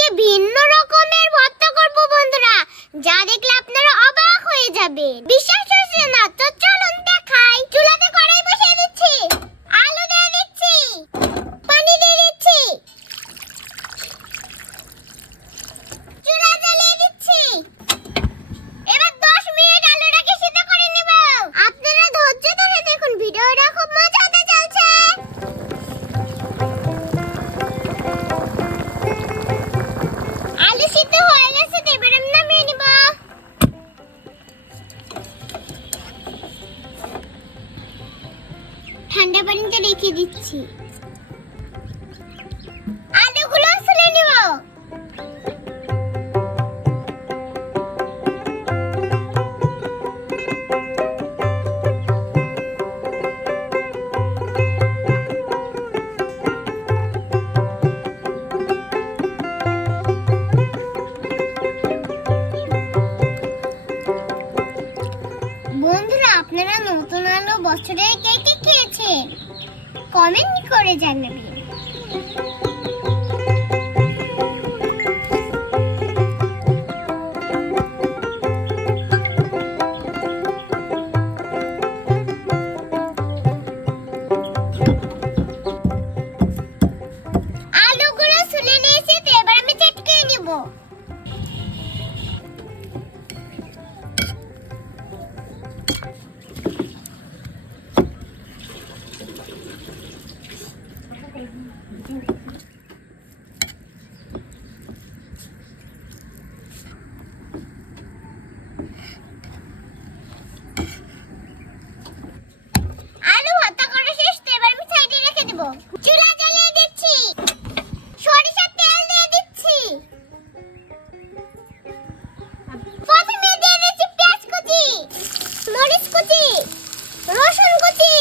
আজকে ভিন্ন রকমের ভর্তা করব বন্ধুরা, যা দেখলে আপনারা অবাক হয়ে যাবেন। বিশ্বাস হচ্ছে না তো চলুন দেখাই। চুলাতে কড়াই বসিয়ে দিচ্ছি, আলু দিয়ে দিচ্ছি, পানি দিয়ে দিচ্ছি, চুলা জ্বালিয়ে দিচ্ছি। এবার 10 মিনিট আলুটাকে সিদ্ধ করে নেব। আপনারা ধৈর্য ধরে দেখুন, ভিডিওটা খুব মজাতে চলছে। আলু সিদ্ধ হয়ে গেছে, এবার আমি নামিয়ে নিব। ঠান্ডা পানিতে রেখে দিচ্ছি। আলুগুলো ছুলে নিব। বন্ধুরা, আপনারা নতুন আলু বছরের কে কে খেয়েছেন কমেন্ট করে জানাবেন। আলুগুলো ছুলে নিয়েছি, তো এবার আমি চটকে নিব। আলু ভর্তা করা শেষ, তো এবার আমি সাইডে রেখে দেব। চুলা জ্বালিয়ে দিচ্ছি, সরিষার তেল দিয়ে দিচ্ছি। প্রথমে দিয়ে দিচ্ছি পেঁয়াজ কুচি, মরিচ কুচি, রসুন কুচি,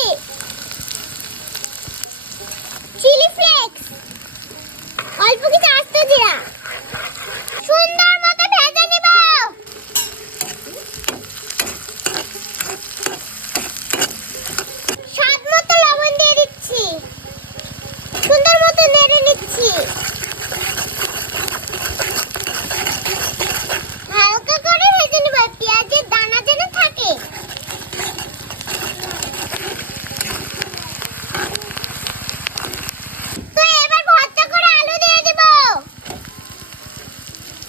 চিলি ফ্লেক্স, অল্প কিছু আস্ত জিরা। সুন্দর মতো ভেজে নিব। স্বাদ মতো লবণ দিয়ে দিচ্ছি, সুন্দর মতো নেড়ে নিচ্ছি। হালকা করে ভেজে নিব, পেঁয়াজের দানা যেন থাকে। তো এবার ভর্তা করে আলু দিয়ে দেব।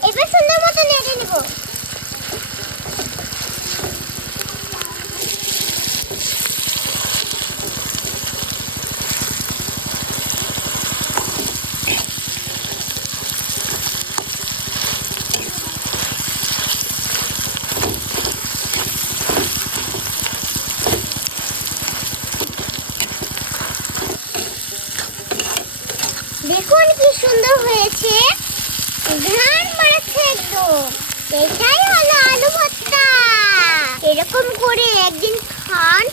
এবার সুন্দর মতো নেড়ে নিব। দেখুন কি সুন্দর হয়েছে, ঘ্রাণ মারাচ্ছে একদম। এটাই হলো আলু ভর্তা। এরকম করে একদিন খান,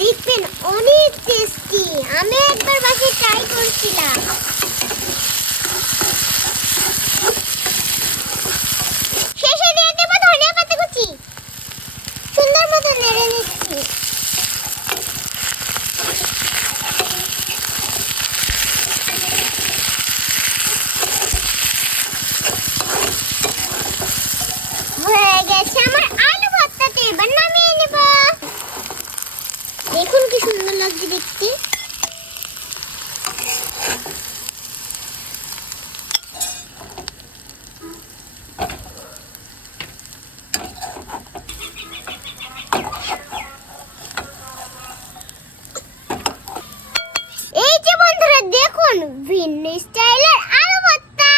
দেখবেন অনেক টেস্টি। আমি একবার বাসায় ট্রাই করছিলাম। শেষে দিয়ে দেব ধনিয়া পাতা কুচি। সুন্দর মতো নেড়ে নিচ্ছি। হয়ে গেছে আমার আলু ভর্তাতে, এবার নামিয়ে নেব। দেখুন কি সুন্দর লাগছে দেখতে। এই যে বন্ধুরা দেখুন, ভিন্ন স্টাইলের আলু ভর্তা।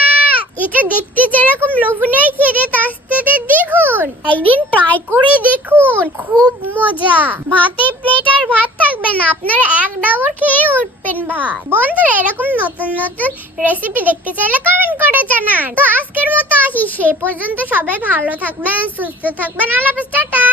এটা দেখতে যেরকম লোভনীয়, খেতে তার সাথে দেখুন একদিন ট্রাই করে দেখুন, খুব মজা। ভাতে প্লেট আর ভাত থাকবে না, আপনারা এক ডাবর খেয়ে উঠবেন ভাত। বন্ধুরা, এরকম নতুন নতুন রেসিপি দেখতে চাইলে কমেন্ট করে জানান। তো আজকের মতো আসি, সেই পর্যন্ত সবাই ভালো থাকবেন, সুস্থ থাকবেন। আল্লাহ হাফেজ, টাটা।